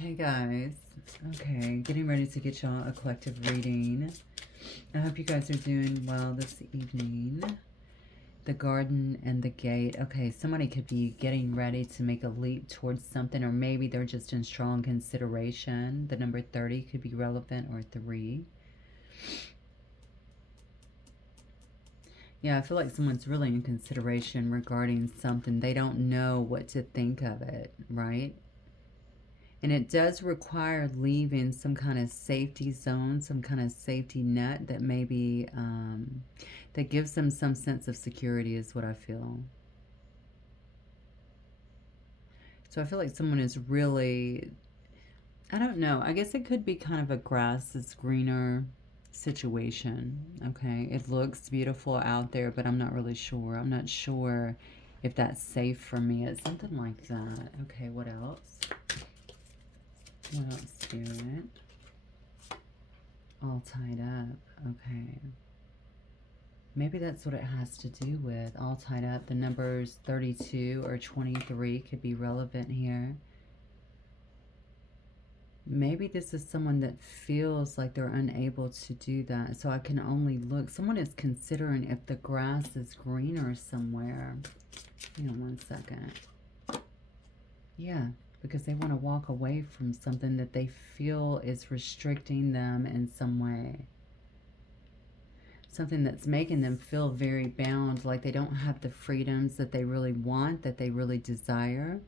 Hey guys, okay, getting ready to get y'all a collective reading. I hope you guys are doing well this evening. The garden and the gate. Okay, somebody could be getting ready to make a leap towards something, or maybe they're just in strong consideration. The number 30 could be relevant, or 3. Yeah, I feel like someone's really in consideration regarding something. They don't know what to think of it, right? And it does require leaving some kind of safety zone, some kind of safety net that maybe that gives them some sense of security is what I feel. So I feel like someone is really, I don't know, I guess it could be kind of a grass is greener situation. Okay, it looks beautiful out there, but I'm not really sure. I'm not sure if that's safe for me. It's something like that. Okay, what else? What else, Spirit? All tied up. Okay. Maybe that's what it has to do with. All tied up. The numbers 32 or 23 could be relevant here. Maybe this is someone that feels like they're unable to do that. So I can only look. Someone is considering if the grass is greener somewhere. Hang on one second. Yeah. Because they want to walk away from something that they feel is restricting them in some way. Something that's making them feel very bound, like they don't have the freedoms that they really want, that they really desire.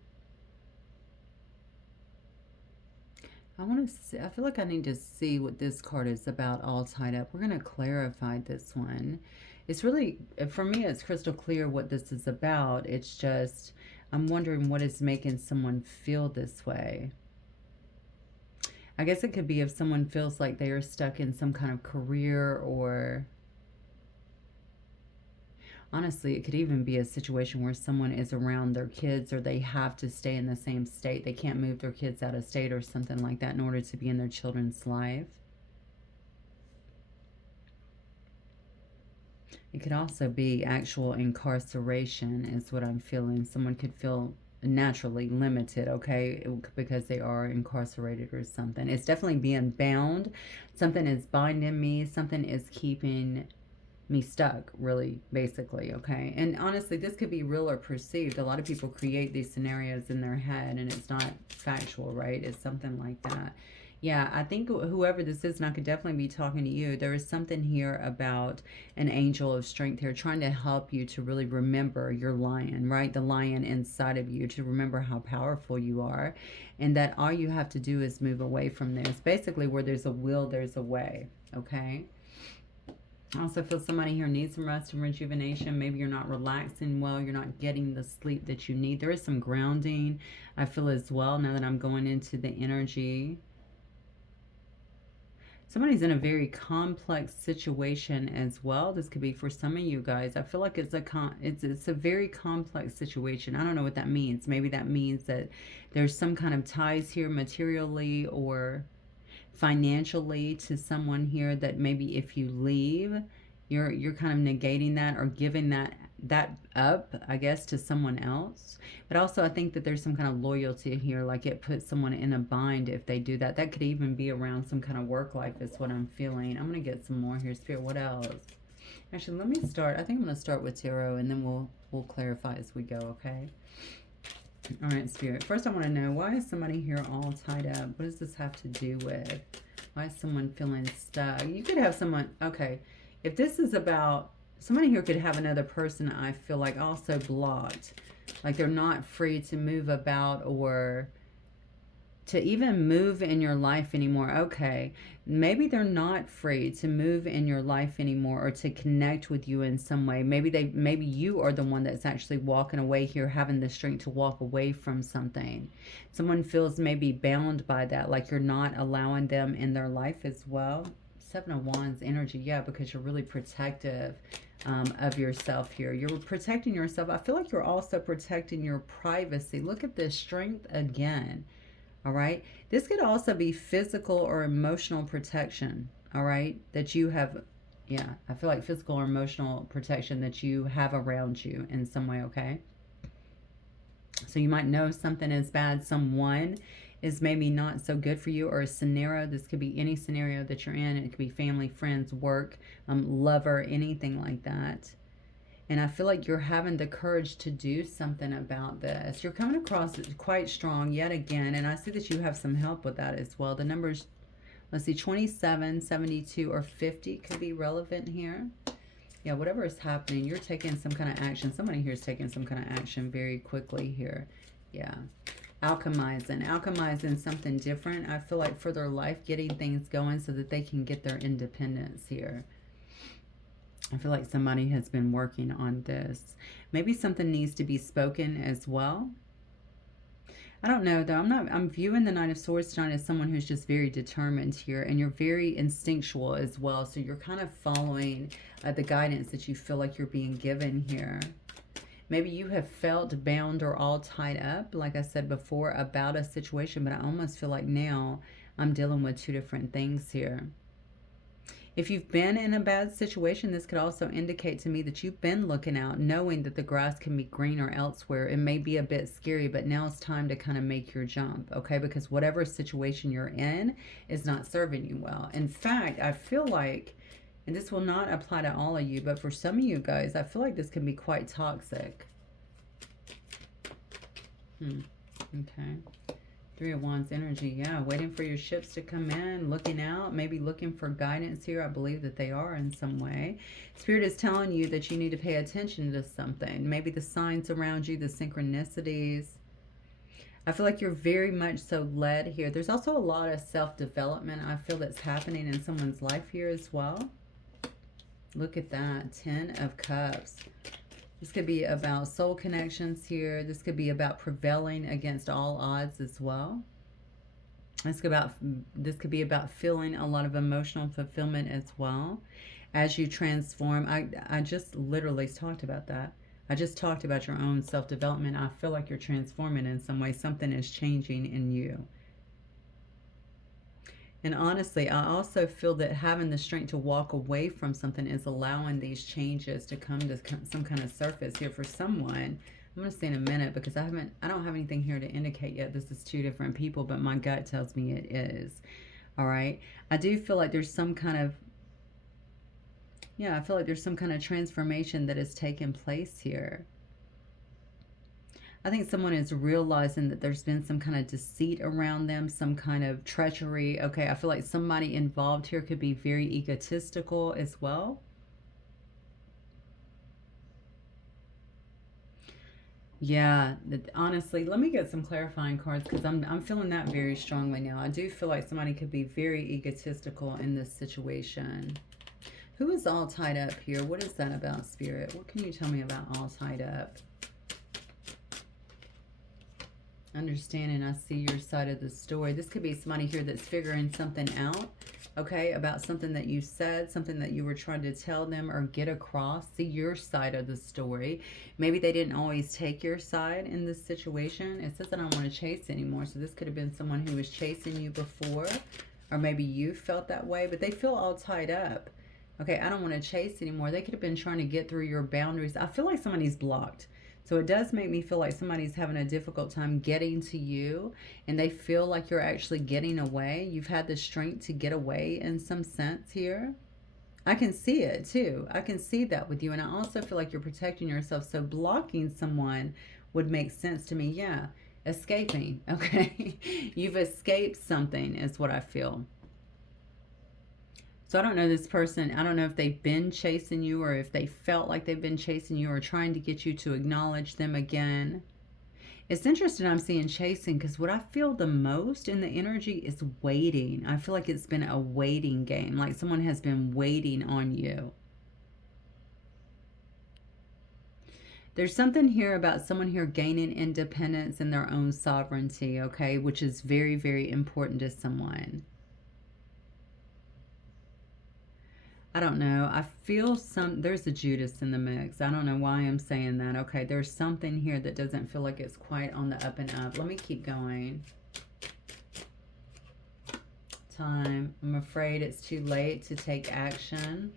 I want to see, I feel like I need to see what this card is about, all tied up. We're going to clarify this one. It's really, for me, it's crystal clear what this is about. It's just, I'm wondering what is making someone feel this way. I guess it could be if someone feels like they are stuck in some kind of career, or honestly, it could even be a situation where someone is around their kids, or they have to stay in the same state. They can't move their kids out of state or something like that in order to be in their children's life. It could also be actual incarceration is what I'm feeling. Someone could feel naturally limited, okay, because they are incarcerated or something. It's definitely being bound. Something is binding me. Something is keeping me stuck, really, basically, okay? And honestly, this could be real or perceived. A lot of people create these scenarios in their head, and it's not factual, right? It's something like that. Yeah, I think whoever this is, and I could definitely be talking to you, there is something here about an angel of strength here trying to help you to really remember your lion, right? The lion inside of you, to remember how powerful you are, and that all you have to do is move away from this. Basically, where there's a will, there's a way, okay? I also feel somebody here needs some rest and rejuvenation. Maybe you're not relaxing well. You're not getting the sleep that you need. There is some grounding, I feel, as well, now that I'm going into the energy. Somebody's in a very complex situation as well. This could be for some of you guys. I feel like it's a very complex situation. I don't know what that means. Maybe that means that there's some kind of ties here materially or financially to someone here, that maybe if you leave, you're kind of negating that or giving that up, I guess, to someone else. But also I think that there's some kind of loyalty here, like it puts someone in a bind if they do that. That could even be around some kind of work life is what I'm feeling. I'm going to get some more here, Spirit. What else? Actually, let me start. I think I'm going to start with tarot, and then we'll clarify as we go, okay? All right, Spirit. First, I want to know, why is somebody here all tied up? What does this have to do with? Why is someone feeling stuck? You could have someone, okay, if this is about, somebody here could have another person, I feel like, also blocked. Like they're not free to move about or to even move in your life anymore. Okay, maybe they're not free to move in your life anymore or to connect with you in some way. Maybe you are the one that's actually walking away here, having the strength to walk away from something. Someone feels maybe bound by that, like you're not allowing them in their life as well. Seven of Wands energy, yeah, because you're really protective of yourself here. You're protecting yourself. I feel like you're also protecting your privacy. Look at this strength again. All right. This could also be physical or emotional protection. All right. That you have. Yeah. I feel like physical or emotional protection that you have around you in some way. Okay. So you might know something is bad. Someone is maybe not so good for you, or a scenario. This could be any scenario that you're in. It could be family, friends, work, lover, anything like that. And I feel like you're having the courage to do something about this. You're coming across quite strong yet again. And I see that you have some help with that as well. The numbers, let's see, 27, 72, or 50 could be relevant here. Yeah, whatever is happening, you're taking some kind of action. Somebody here is taking some kind of action very quickly here. Yeah. Alchemizing something different. I feel like for their life, getting things going so that they can get their independence here. I feel like somebody has been working on this. Maybe something needs to be spoken as well. I don't know though. I'm viewing the Knight of Swords tonight as someone who's just very determined here, and you're very instinctual as well. So you're kind of following the guidance that you feel like you're being given here. Maybe you have felt bound or all tied up, like I said before, about a situation, but I almost feel like now I'm dealing with two different things here. If you've been in a bad situation, this could also indicate to me that you've been looking out, knowing that the grass can be greener elsewhere. It may be a bit scary, but now it's time to kind of make your jump, okay? Because whatever situation you're in is not serving you well. In fact, I feel like, and this will not apply to all of you, but for some of you guys, I feel like this can be quite toxic. Okay. Three of Wands energy, yeah. Waiting for your ships to come in, looking out, maybe looking for guidance here. I believe that they are in some way. Spirit is telling you that you need to pay attention to something. Maybe the signs around you, the synchronicities. I feel like you're very much so led here. There's also a lot of self-development I feel that's happening in someone's life here as well. Look at that. 10 of Cups. This could be about soul connections here. This could be about prevailing against all odds as well. This could be about feeling a lot of emotional fulfillment as well as you transform. I just literally talked about that. I just talked about your own self-development. I feel like you're transforming in some way. Something is changing in you. And honestly, I also feel that having the strength to walk away from something is allowing these changes to come to some kind of surface here for someone. I'm going to say in a minute because I don't have anything here to indicate yet. This is two different people, but my gut tells me it is. All right. I do feel like there's some kind of, yeah, I feel like there's some kind of transformation that has taken place here. I think someone is realizing that there's been some kind of deceit around them, some kind of treachery. Okay, I feel like somebody involved here could be very egotistical as well. Yeah, honestly, let me get some clarifying cards because I'm feeling that very strongly now. I do feel like somebody could be very egotistical in this situation. Who is all tied up here? What is that about, Spirit? What can you tell me about all tied up? Understanding, I see your side of the story. This could be somebody here that's figuring something out, okay, about something that you said, something that you were trying to tell them or get across. See your side of the story. Maybe they didn't always take your side in this situation. It says I don't want to chase anymore. So this could have been someone who was chasing you before, or maybe you felt that way, but they feel all tied up. Okay, I don't want to chase anymore. They could have been trying to get through your boundaries. I feel like somebody's blocked. So it does make me feel like somebody's having a difficult time getting to you, and they feel like you're actually getting away. You've had the strength to get away in some sense here. I can see it too. I can see that with you. And I also feel like you're protecting yourself. So blocking someone would make sense to me. Yeah, escaping. Okay. You've escaped something is what I feel. So I don't know this person. I don't know if they've been chasing you or if they felt like they've been chasing you or trying to get you to acknowledge them again. It's interesting I'm seeing chasing because what I feel the most in the energy is waiting. I feel like it's been a waiting game, like someone has been waiting on you. There's something here about someone here gaining independence and their own sovereignty, okay, which is very, very important to someone. I don't know. I feel there's a Judas in the mix. I don't know why I'm saying that. Okay, there's something here that doesn't feel like it's quite on the up and up. Let me keep going. Time. I'm afraid it's too late to take action.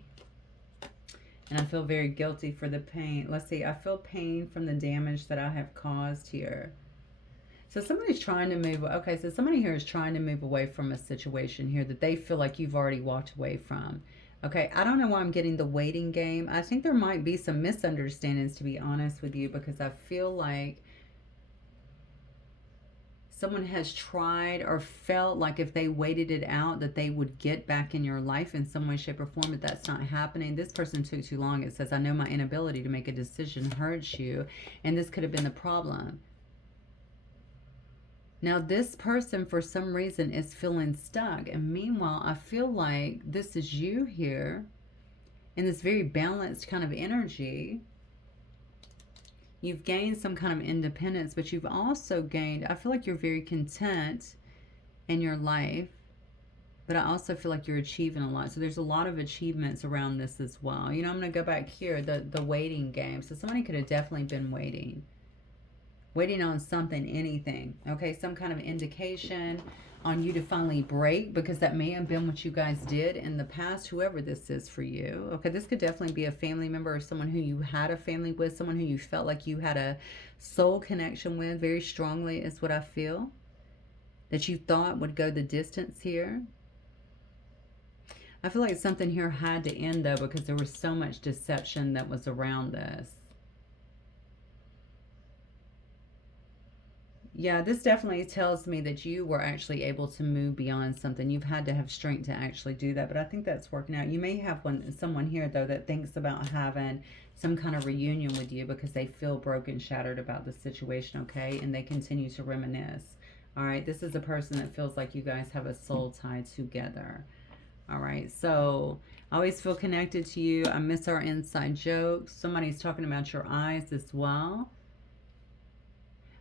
And I feel very guilty for the pain. Let's see. I feel pain from the damage that I have caused here. So somebody's trying to move. Okay, so somebody here is trying to move away from a situation here that they feel like you've already walked away from. Okay, I don't know why I'm getting the waiting game. I think there might be some misunderstandings, to be honest with you, because I feel like someone has tried or felt like if they waited it out that they would get back in your life in some way, shape, or form, but that's not happening. This person took too long. It says, I know my inability to make a decision hurts you, and this could have been the problem. Now, this person, for some reason, is feeling stuck. And meanwhile, I feel like this is you here in this very balanced kind of energy. You've gained some kind of independence, but you've also gained, I feel like you're very content in your life, but I also feel like you're achieving a lot. So there's a lot of achievements around this as well. You know, I'm going to go back here, the waiting game. So somebody could have definitely been waiting on something, anything, okay? Some kind of indication on you to finally break, because that may have been what you guys did in the past, whoever this is for you, okay? This could definitely be a family member or someone who you had a family with, someone who you felt like you had a soul connection with very strongly is what I feel, that you thought would go the distance here. I feel like something here had to end, though, because there was so much deception that was around this. Yeah, this definitely tells me that you were actually able to move beyond something. You've had to have strength to actually do that, but I think that's working out. You may have someone here, though, that thinks about having some kind of reunion with you because they feel broken, shattered about the situation, okay? And they continue to reminisce. All right, this is a person that feels like you guys have a soul tie together. All right, so I always feel connected to you. I miss our inside jokes. Somebody's talking about your eyes as well.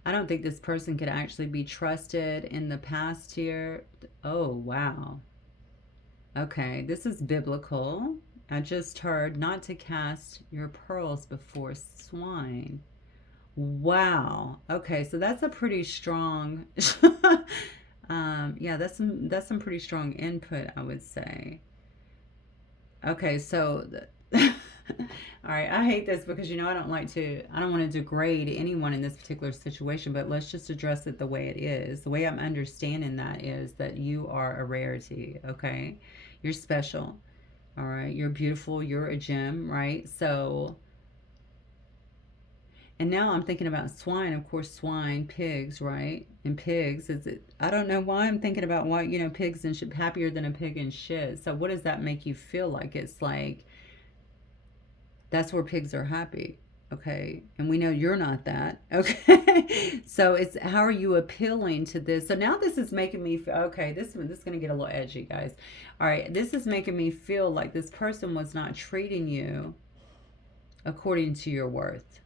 I don't think this person could actually be trusted in the past here. Oh, wow. Okay, this is biblical. I just heard not to cast your pearls before swine. Wow. Okay, so that's a pretty strong... yeah, that's some pretty strong input, I would say. Okay, so... All right, I hate this because, you know, I don't want to degrade anyone in this particular situation, but let's just address it the way it is. The way I'm understanding that is that you are a rarity, okay? You're special, all right? You're beautiful, you're a gem, right? So, and now I'm thinking about swine, of course, swine, pigs, right? And pigs, I don't know why I'm thinking about why, you know, pigs and shit, happier than a pig and shit. So what does that make you feel like? It's like, that's where pigs are happy, okay? And we know you're not that, okay? So it's, how are you appealing to this? So now this is making me feel, okay, this is going to get a little edgy, guys. All right, this is making me feel like this person was not treating you according to your worth,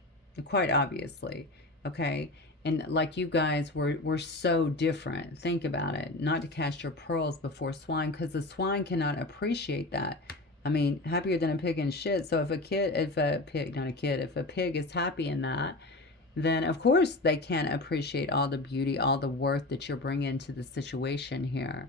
quite obviously, okay? And like you guys were so different. Think about it. Not to cast your pearls before swine, because the swine cannot appreciate that. I mean, happier than a pig in shit. So if a pig is happy in that, then of course they can't appreciate all the beauty, all the worth that you're bringing to the situation here.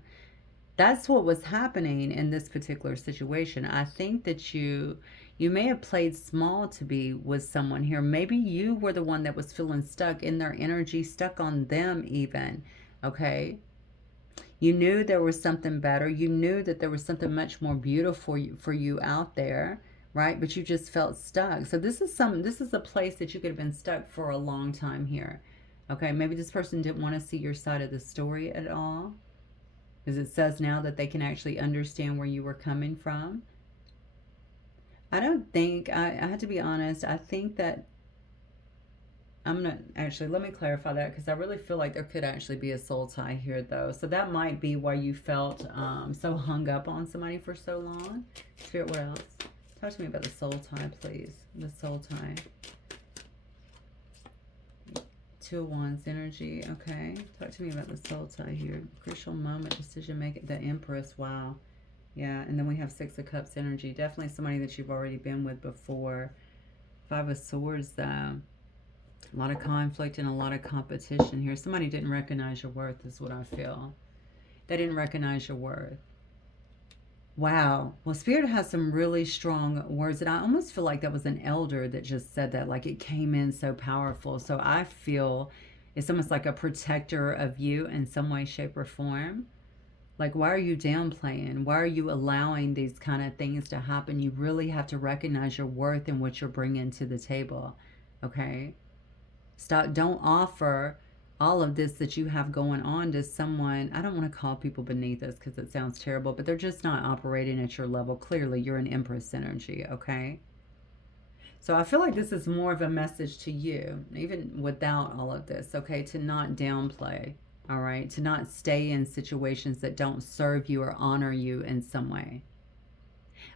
That's what was happening in this particular situation. I think that you may have played small to be with someone here. Maybe you were the one that was feeling stuck in their energy, stuck on them even, okay? You knew there was something better. You knew that there was something much more beautiful for you out there, right? But you just felt stuck. So this is a place that you could have been stuck for a long time here. Okay, maybe this person didn't want to see your side of the story at all, because it says now that they can actually understand where you were coming from. I don't think, I have to be honest, I think that I'm going to actually, let me clarify that, because I really feel like there could actually be a soul tie here, though. So that might be why you felt so hung up on somebody for so long. Spirit, what else? Talk to me about the soul tie, please. The soul tie. Two of Wands energy, okay. Talk to me about the soul tie here. Crucial moment, decision making. The Empress, wow. Yeah, and then we have Six of Cups energy. Definitely somebody that you've already been with before. Five of Swords, though. A lot of conflict and a lot of competition here. Somebody didn't recognize your worth is what I feel. They didn't recognize your worth. Wow. Well, Spirit has some really strong words. And I almost feel like that was an elder that just said that. Like it came in so powerful. So I feel It's almost like a protector of you in some way, shape, or form. Like, why are you downplaying? Why are you allowing these kind of things to happen? You really have to recognize your worth and what you're bringing to the table, okay? Stop. Don't offer all of this that you have going on to someone. I don't want to call people beneath us because it sounds terrible, but they're just not operating at your level. Clearly, you're an Empress energy, okay? So I feel like this is more of a message to you, even without all of this, okay? To not downplay, all right? To not stay in situations that don't serve you or honor you in some way.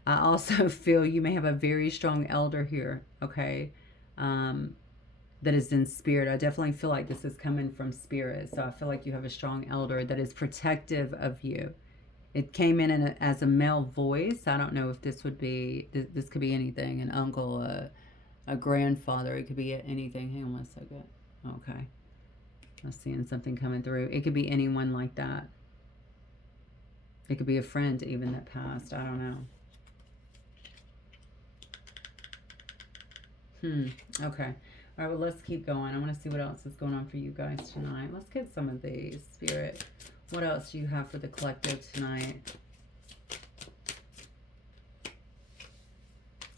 I also feel you may have a very strong elder here, okay? That is in spirit. I definitely feel like this is coming from spirit. So I feel like you have a strong elder that is protective of you. It came in as a male voice. I don't know if this would be, this could be anything, an uncle, a grandfather. It could be anything. Hang on one second. Okay. I'm seeing something coming through. It could be anyone like that. It could be a friend even that passed. I don't know. Okay. All right, well, let's keep going. I want to see what else is going on for you guys tonight. Let's get some of these, Spirit. What else do you have for the collective tonight?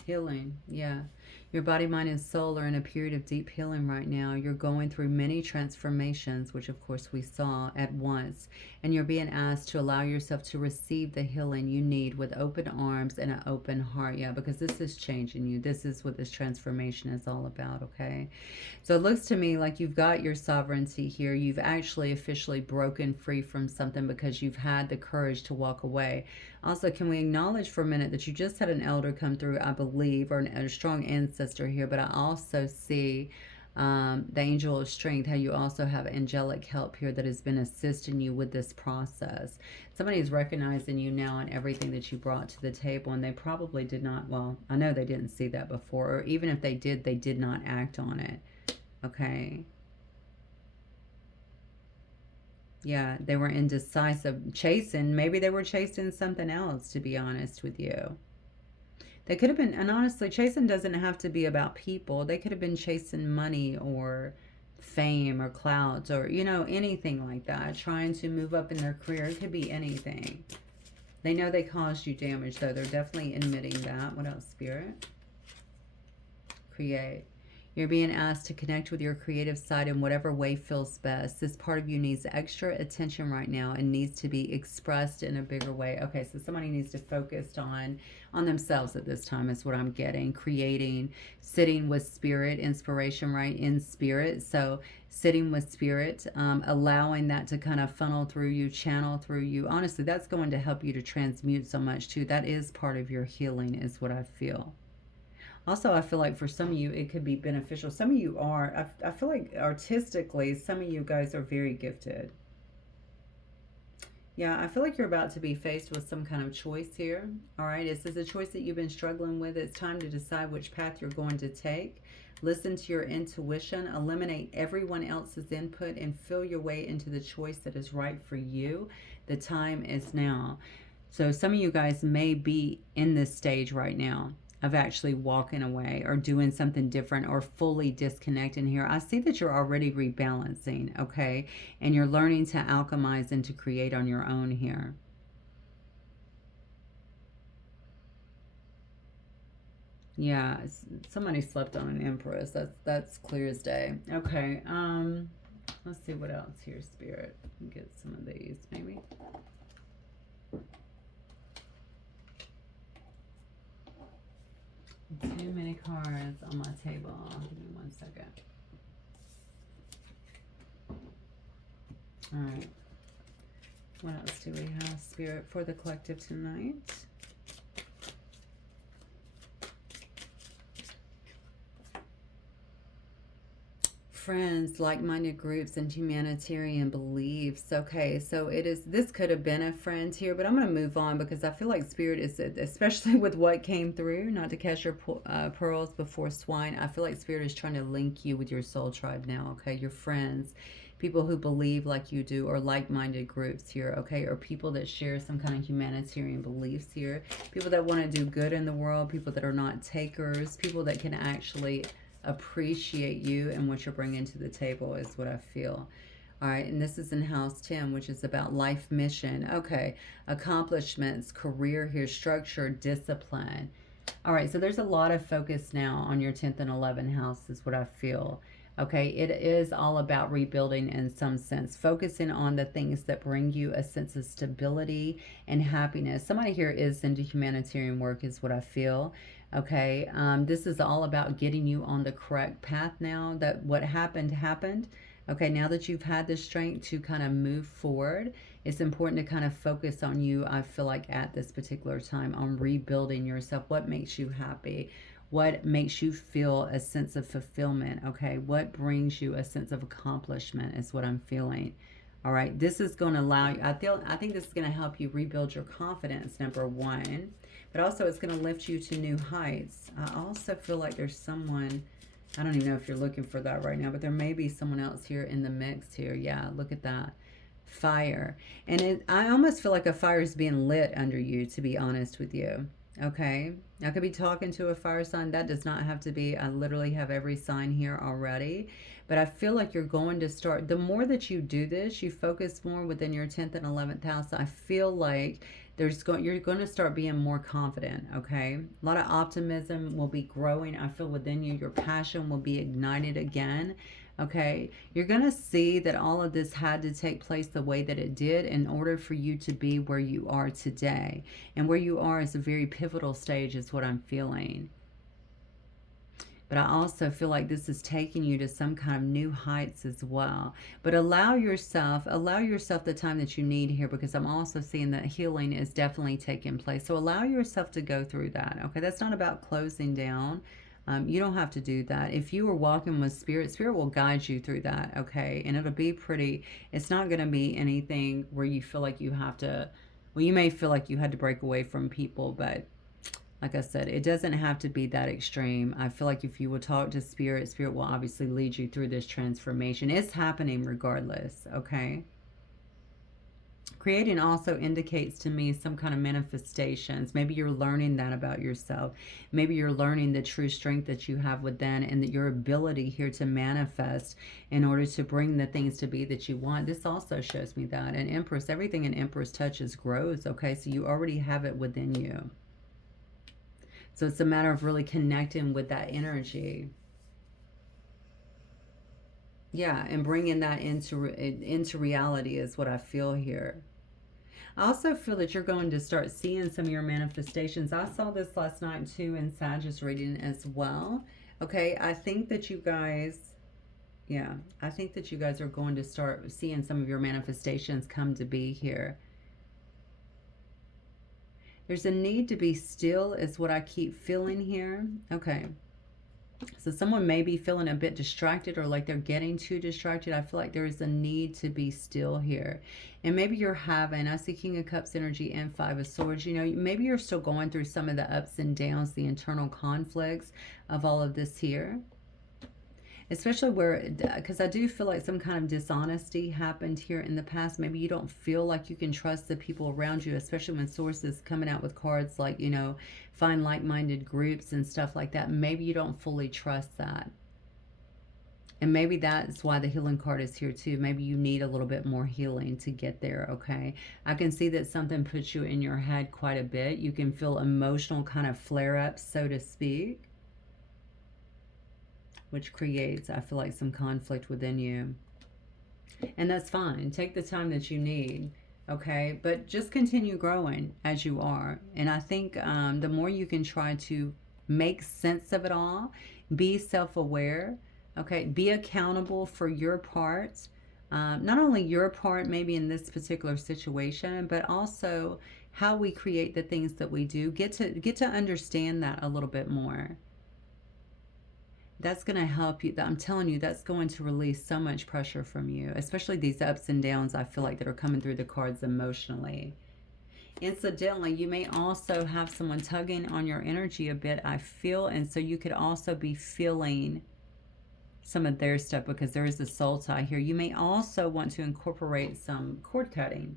Healing, yeah. Your body, mind, and soul are in a period of deep healing right now. You're going through many transformations, which of course we saw at once. And you're being asked to allow yourself to receive the healing you need with open arms and an open heart. Yeah, because this is changing you. This is what this transformation is all about, okay? So it looks to me like you've got your sovereignty here. You've actually officially broken free from something because you've had the courage to walk away. Also, can we acknowledge for a minute that you just had an elder come through, I believe, or a strong ancestor here, but I also see the angel of strength, how you also have angelic help here that has been assisting you with this process. Somebody is recognizing you now and everything that you brought to the table, and they probably did not, well, I know they didn't see that before, or even if they did not act on it, okay? Yeah, they were indecisive. Chasing, maybe they were chasing something else, to be honest with you. They could have been, and honestly, chasing doesn't have to be about people. They could have been chasing money or fame or clouds or, you know, anything like that. Trying to move up in their career. It could be anything. They know they caused you damage, though. They're definitely admitting that. What else, Spirit? Create. You're being asked to connect with your creative side in whatever way feels best. This part of you needs extra attention right now and needs to be expressed in a bigger way. Okay, so somebody needs to focus on themselves at this time is what I'm getting. Creating, sitting with spirit, inspiration, right? In spirit. So sitting with spirit, allowing that to kind of funnel through you, channel through you. Honestly, that's going to help you to transmute so much too. That is part of your healing is what I feel. Also, I feel like for some of you, it could be beneficial. Some of you are, I feel like artistically, some of you guys are very gifted. Yeah, I feel like you're about to be faced with some kind of choice here. All right, this is a choice that you've been struggling with. It's time to decide which path you're going to take. Listen to your intuition, eliminate everyone else's input, and feel your way into the choice that is right for you. The time is now. So some of you guys may be in this stage right now of actually walking away or doing something different or fully disconnecting here. I see that you're already rebalancing, okay? And you're learning to alchemize and to create on your own here. Yeah, somebody slept on an empress. That's clear as day. Okay, let's see what else here, Spirit. Get some of these, maybe. Too many cards on my table. Give me 1 second. All right. What else do we have, Spirit, for the collective tonight? Friends, like-minded groups, and humanitarian beliefs. Okay, so it is, this could have been a friend here, but I'm going to move on because I feel like Spirit is, especially with what came through, not to catch your pearls before swine, I feel like Spirit is trying to link you with your soul tribe now, okay? Your friends, people who believe like you do, or like-minded groups here, okay? Or people that share some kind of humanitarian beliefs here. People that want to do good in the world, people that are not takers, people that can actually appreciate you and what you're bringing to the table is what I feel. All right, and this is in house 10, which is about life mission. Okay, accomplishments, career here, structure, discipline. All right, so there's a lot of focus now on your 10th and 11th house, is what I feel. Okay, it is all about rebuilding in some sense, focusing on the things that bring you a sense of stability and happiness. Somebody here is into humanitarian work, is what I feel. Okay, this is all about getting you on the correct path now that what happened happened. Okay, now that you've had the strength to kind of move forward, it's important to kind of focus on you, I feel like, at this particular time, on rebuilding yourself. What makes you happy? What makes you feel a sense of fulfillment? Okay, what brings you a sense of accomplishment is what I'm feeling. All right, this is going to allow you, I think this is going to help you rebuild your confidence, number one, but also it's going to lift you to new heights. I also feel like there's someone, I don't even know if you're looking for that right now, but there may be someone else here in the mix here. Yeah, look at that. Fire. And I almost feel like a fire is being lit under you, to be honest with you. Okay, I could be talking to a fire sign. That does not have to be. I literally have every sign here already. But I feel like you're going to start, the more that you do this, you focus more within your 10th and 11th house. I feel like you're going to start being more confident, okay? A lot of optimism will be growing, I feel, within you. Your passion will be ignited again. Okay, you're going to see that all of this had to take place the way that it did in order for you to be where you are today. And where you are is a very pivotal stage, is what I'm feeling. But I also feel like this is taking you to some kind of new heights as well. But allow yourself the time that you need here, because I'm also seeing that healing is definitely taking place. So allow yourself to go through that. Okay, that's not about closing down. You don't have to do that. If you are walking with Spirit, Spirit will guide you through that, okay? And it'll be pretty, it's not going to be anything where you feel like you have to, well, you may feel like you had to break away from people, but like I said, it doesn't have to be that extreme. I feel like if you will talk to Spirit, Spirit will obviously lead you through this transformation. It's happening regardless, okay? Creating also indicates to me some kind of manifestations. Maybe you're learning that about yourself. Maybe you're learning the true strength that you have within, and that your ability here to manifest in order to bring the things to be that you want. This also shows me that. And Empress, everything an Empress touches grows, okay? So you already have it within you. So it's a matter of really connecting with that energy. Yeah, and bringing that into reality is what I feel here. I also feel that you're going to start seeing some of your manifestations. I saw this last night too in Sagittarius reading as well. Okay, I think that you guys, yeah, I think that you guys are going to start seeing some of your manifestations come to be here. There's a need to be still is what I keep feeling here. Okay. So someone may be feeling a bit distracted, or like they're getting too distracted. I feel like there is a need to be still here. And maybe you're having, I see King of Cups energy and Five of Swords. You know, maybe you're still going through some of the ups and downs, the internal conflicts of all of this here. Especially where, because I do feel like some kind of dishonesty happened here in the past. Maybe you don't feel like you can trust the people around you, especially when Source coming out with cards like, you know, find like-minded groups and stuff like that. Maybe you don't fully trust that. And maybe that's why the healing card is here too. Maybe you need a little bit more healing to get there, okay? I can see that something puts you in your head quite a bit. You can feel emotional kind of flare-ups, so to speak, which creates, I feel like, some conflict within you. And that's fine. Take the time that you need, okay? But just continue growing as you are. And I think the more you can try to make sense of it all, be self-aware, okay? Be accountable for your part. Not only your part maybe in this particular situation, but also how we create the things that we do. Get to understand that a little bit more. That's going to help you. I'm telling you, that's going to release so much pressure from you, especially these ups and downs, I feel like, that are coming through the cards emotionally. Incidentally, you may also have someone tugging on your energy a bit, I feel, and so you could also be feeling some of their stuff, because there is a soul tie here. You may also want to incorporate some cord cutting,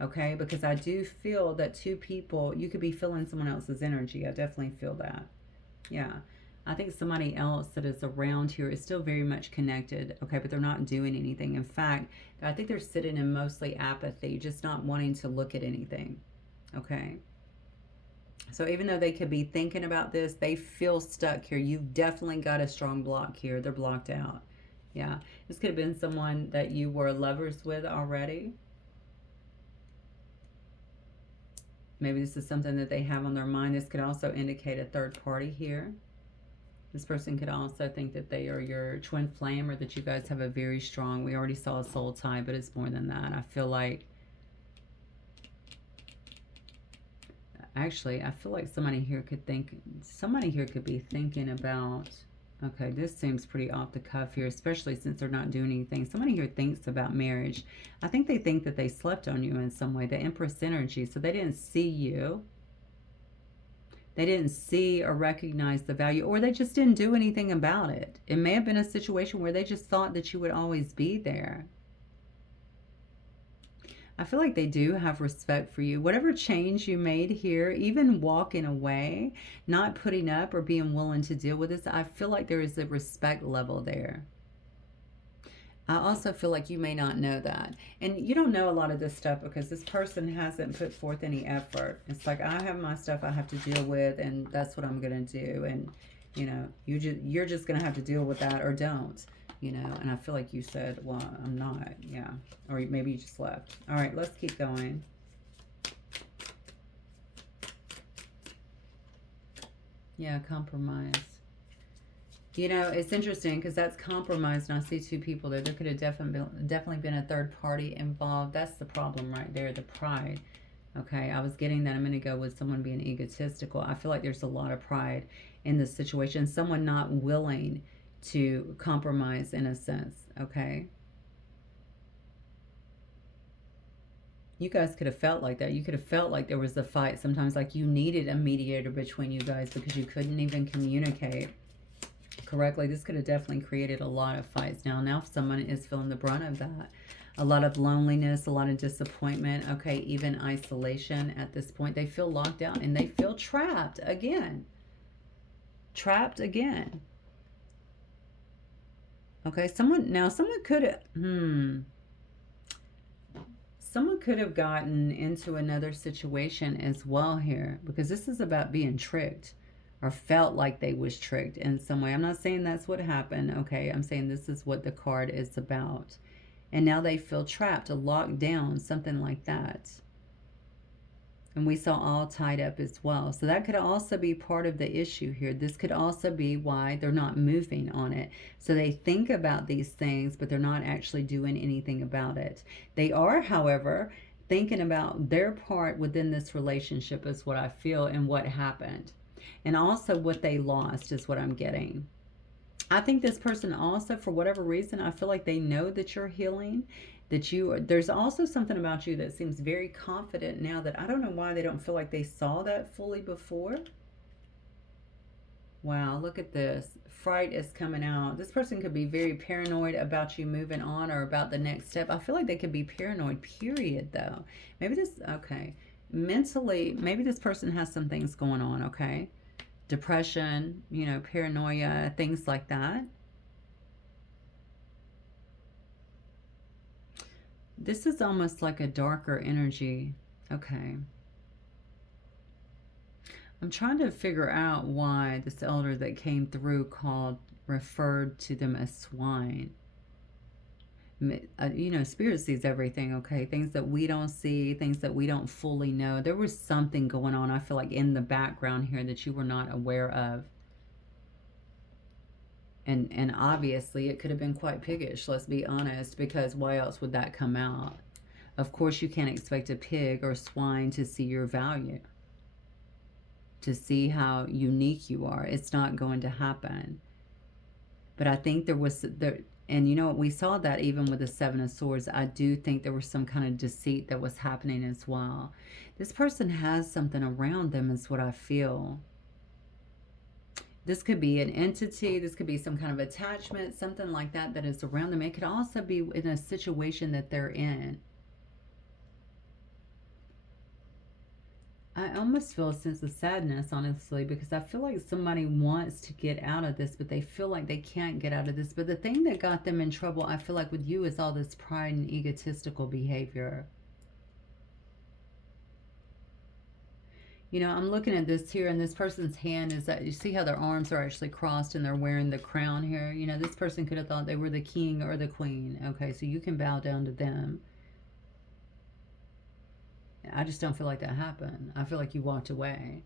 okay? Because I do feel that two people, you could be feeling someone else's energy. I definitely feel that. Yeah. I think somebody else that is around here is still very much connected, okay, but they're not doing anything. In fact, I think they're sitting in mostly apathy, just not wanting to look at anything, okay? So even though they could be thinking about this, they feel stuck here. You've definitely got a strong block here. They're blocked out. Yeah, this could have been someone that you were lovers with already. Maybe this is something that they have on their mind. This could also indicate a third party here. This person could also think that they are your twin flame, or that you guys have a very strong, we already saw a soul tie, but it's more than that. I feel like, actually, I feel like somebody here could be thinking about, okay, this seems pretty off the cuff here, especially since they're not doing anything. Somebody here thinks about marriage. I think they think that they slept on you in some way, the Empress energy, so they didn't see you. They didn't see or recognize the value, or they just didn't do anything about it. It may have been a situation where they just thought that you would always be there. I feel like they do have respect for you. Whatever change you made here, even walking away, not putting up or being willing to deal with this, I feel like there is a respect level there. I also feel like you may not know that. And you don't know a lot of this stuff because this person hasn't put forth any effort. It's like, I have my stuff I have to deal with, and that's what I'm going to do. And, you know, you're just going to have to deal with that, or don't, you know. And I feel like you said, well, I'm not. Yeah. Or maybe you just left. All right, let's keep going. Yeah, compromise. You know, it's interesting because that's compromise, and I see two people there. There could have definitely been a third party involved. That's the problem right there, the pride. Okay, I was getting that a minute ago with someone being egotistical. I feel like there's a lot of pride in this situation. Someone not willing to compromise in a sense, okay? You guys could have felt like that. You could have felt like there was a fight sometimes, like you needed a mediator between you guys because you couldn't even communicate correctly. This could have definitely created a lot of fights. Now someone is feeling the brunt of that. A lot of loneliness, a lot of disappointment, okay, even isolation at this point. They feel locked out and they feel trapped again. Trapped again. Okay, someone could have, someone could have gotten into another situation as well here, because this is about being tricked, or felt like they was tricked in some way. I'm not saying that's what happened, okay? I'm saying this is what the card is about. And now they feel trapped, locked down, something like that. And we saw all tied up as well. So that could also be part of the issue here. This could also be why they're not moving on it. So they think about these things, but they're not actually doing anything about it. They are, however, thinking about their part within this relationship is what I feel, and what happened. And also what they lost is what I'm getting. I think this person also, for whatever reason, I feel like they know that you're healing, that there's also something about you that seems very confident now, that I don't know why they don't feel like they saw that fully before. Wow, look at this. Fright is coming out. This person could be very paranoid about you moving on, or about the next step. I feel like they could be paranoid, period, though. Maybe this, okay. Mentally, maybe this person has some things going on, okay? Depression, you know, paranoia, things like that. This is almost like a darker energy. Okay. I'm trying to figure out why this elder that came through referred to them as swine. You know, spirit sees everything, okay? Things that we don't see, things that we don't fully know. There was something going on, I feel like, in the background here that you were not aware of. And obviously it could have been quite piggish, let's be honest, because why else would that come out? Of course you can't expect a pig or swine to see your value, to see how unique you are. It's not going to happen. But I think and you know what, we saw that even with the Seven of Swords. I do think there was some kind of deceit that was happening as well. This person has something around them is what I feel. This could be an entity. This could be some kind of attachment, something like that that is around them. It could also be in a situation that they're in. I almost feel a sense of sadness, honestly, because I feel like somebody wants to get out of this, but they feel like they can't get out of this. But the thing that got them in trouble, I feel like with you, is all this pride and egotistical behavior. You know, I'm looking at this here, and this person's hand is that, you see how their arms are actually crossed and they're wearing the crown here? You know, this person could have thought they were the king or the queen. Okay, so you can bow down to them. I just don't feel like that happened. I feel like you walked away.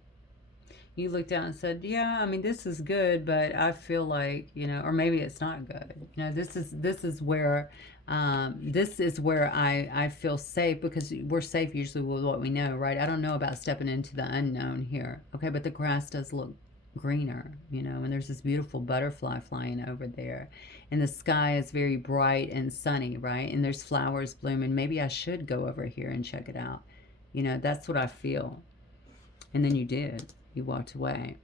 You looked down and said, yeah, I mean, this is good, but I feel like, you know, or maybe it's not good. You know, this is where I feel safe, because we're safe usually with what we know, right? I don't know about stepping into the unknown here. Okay, but the grass does look greener, you know, and there's this beautiful butterfly flying over there. And the sky is very bright and sunny, right? And there's flowers blooming. Maybe I should go over here and check it out. You know, that's what I feel. And then you did. You walked away.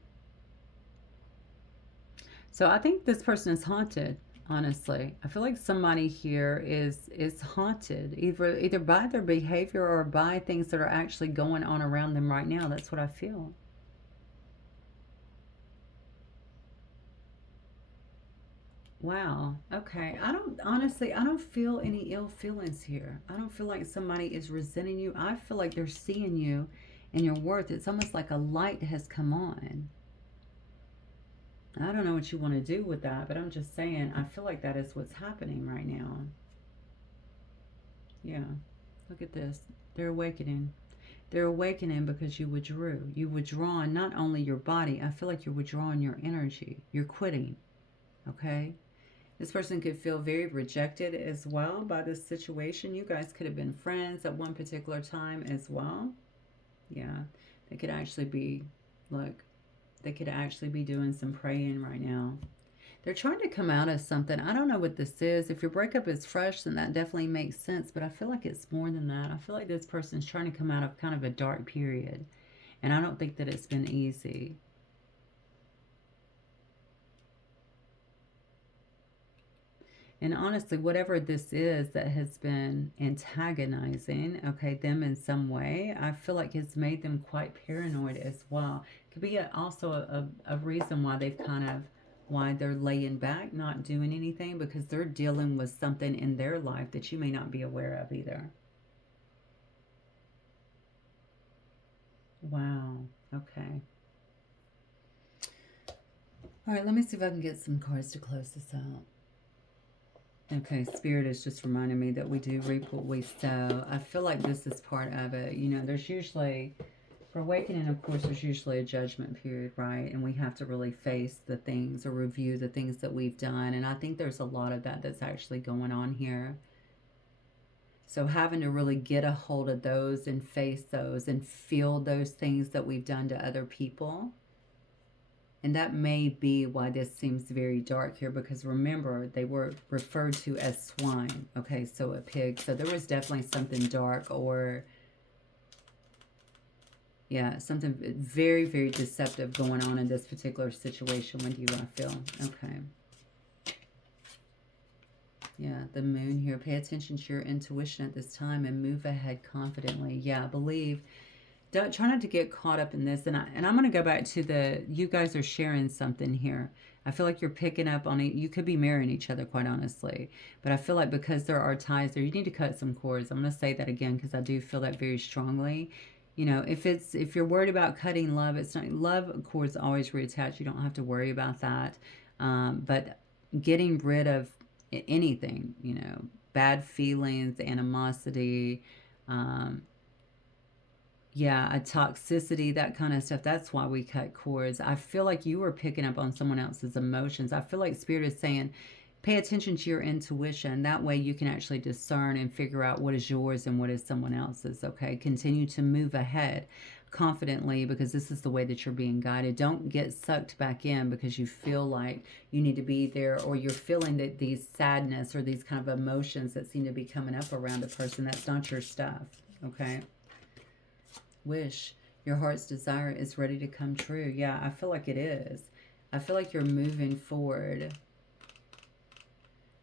So I think this person is haunted, honestly. I feel like somebody here is haunted, either by their behavior or by things that are actually going on around them right now. That's what I feel. Wow. Okay. I don't feel any ill feelings here. I don't feel like somebody is resenting you. I feel like they're seeing you and your worth. It's almost like a light has come on. I don't know what you want to do with that, but I'm just saying, I feel like that is what's happening right now. Yeah. Look at this. They're awakening. They're awakening because you withdrew. You withdrawn not only your body, I feel like you're withdrawing your energy. You're quitting. Okay? This person could feel very rejected as well by this situation. You guys could have been friends at one particular time as well. Yeah. They could actually be, look, they could actually be doing some praying right now. They're trying to come out of something. I don't know what this is. If your breakup is fresh, then that definitely makes sense. But I feel like it's more than that. I feel like this person's trying to come out of kind of a dark period. And I don't think that it's been easy. And honestly, whatever this is that has been antagonizing, okay, them in some way, I feel like it's made them quite paranoid as well. Could be also a reason why they've kind of, why they're laying back, not doing anything, because they're dealing with something in their life that you may not be aware of either. Wow. Okay. All right, let me see if I can get some cards to close this out. Okay, Spirit is just reminding me that we do reap what we sow. I feel like this is part of it. You know, there's usually, for awakening, of course, there's usually a judgment period, right? And we have to really face the things or review the things that we've done. And I think there's a lot of that that's actually going on here. So having to really get a hold of those and face those and feel those things that we've done to other people. And that may be why this seems very dark here, because remember, they were referred to as swine. Okay, so a pig. So there was definitely something dark, or, yeah, something very, very deceptive going on in this particular situation with you, I feel. Okay. Yeah, the moon here. Pay attention to your intuition at this time and move ahead confidently. Yeah, believe. Don't try not to get caught up in this. And I'm going to go back to the, you guys are sharing something here. I feel like you're picking up on it. You could be marrying each other, quite honestly. But I feel like because there are ties there, you need to cut some cords. I'm going to say that again because I do feel that very strongly. You know, if you're worried about cutting love, it's not, love cords always reattach. You don't have to worry about that. But getting rid of anything, you know, bad feelings, animosity, yeah, a toxicity, that kind of stuff. That's why we cut cords. I feel like you were picking up on someone else's emotions. I feel like Spirit is saying, pay attention to your intuition. That way you can actually discern and figure out what is yours and what is someone else's, okay? Continue to move ahead confidently because this is the way that you're being guided. Don't get sucked back in because you feel like you need to be there, or you're feeling that these sadness or these kind of emotions that seem to be coming up around a person. That's not your stuff, okay? Wish. Your heart's desire is ready to come true. Yeah, I feel like it is. I feel like you're moving forward.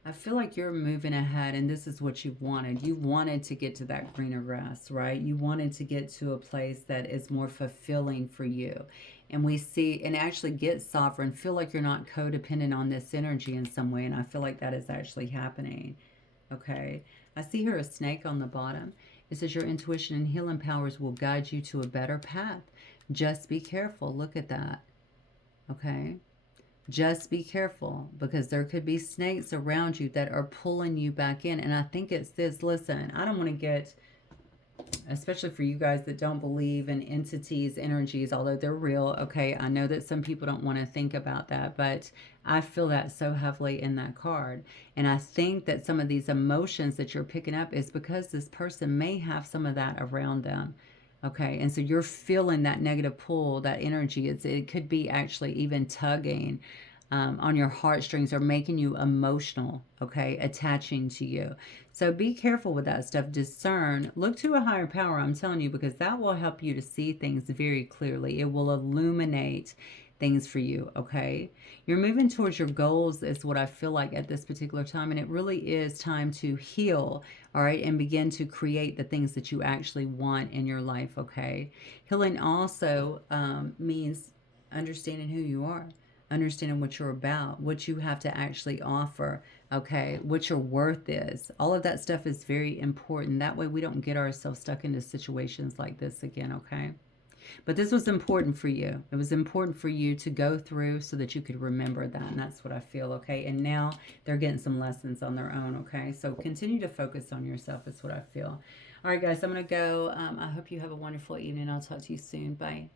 I feel like you're moving ahead, and this is what you wanted. You wanted to get to that greener grass, right? You wanted to get to a place that is more fulfilling for you. And we see, and actually get sovereign, feel like you're not codependent on this energy in some way. And I feel like that is actually happening. Okay. I see here a snake on the bottom. It says your intuition and healing powers will guide you to a better path. Just be careful. Look at that. Okay. Just be careful, because there could be snakes around you that are pulling you back in. And I think it's this. Listen, I don't want to get, especially for you guys that don't believe in entities, energies, although they're real. Okay, I know that some people don't want to think about that, but I feel that so heavily in that card. And I think that some of these emotions that you're picking up is because this person may have some of that around them. Okay, and so you're feeling that negative pull, that energy. It could be actually even tugging on your heartstrings, or making you emotional, okay, attaching to you. So be careful with that stuff. Discern, look to a higher power, I'm telling you, because that will help you to see things very clearly. It will illuminate things for you, okay? You're moving towards your goals, is what I feel like at this particular time, and it really is time to heal, all right, and begin to create the things that you actually want in your life, okay? Healing also means understanding who you are, understanding what you're about, what you have to actually offer, okay, what your worth is. All of that stuff is very important. That way we don't get ourselves stuck into situations like this again, okay? But this was important for you. It was important for you to go through so that you could remember that. And that's what I feel, okay? And now they're getting some lessons on their own, okay? So continue to focus on yourself is what I feel. All right, guys, I'm going to go. I hope you have a wonderful evening. I'll talk to you soon. Bye.